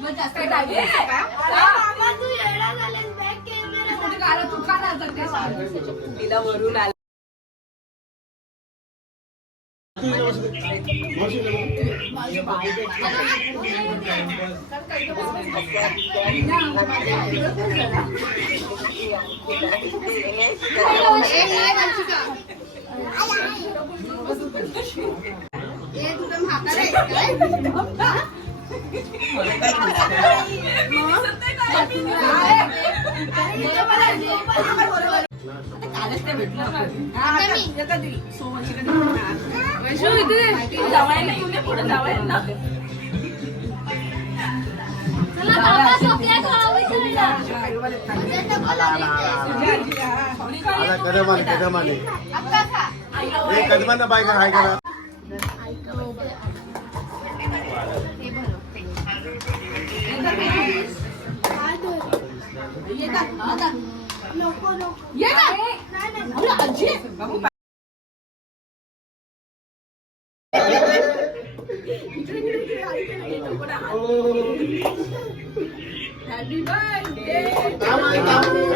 मग जास्त टाइम तिला वरून आला. कालच ते भेटलं जावायला येऊन पुढे जावायला कदमान कदमाने कदमान बाय करा हाय करा.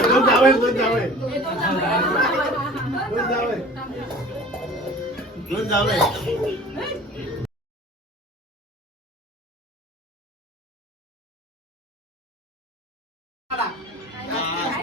दोन जावय दोन जावय दोन जावय दोन जावय मला वाढदिवसाच्या happy birthday happy birthday happy birthday to you ए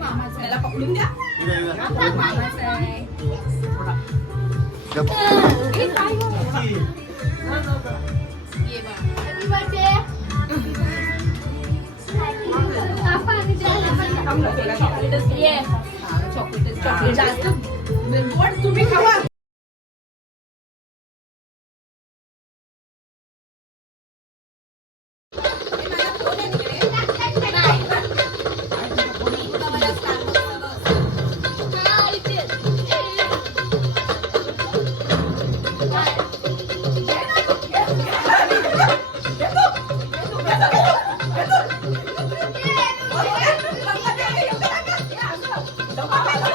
मामाचं याला पकडून द्या मामाचं आहे हॅपी Birthday chocolate chocolate तुम्ही खावा. Oh my God.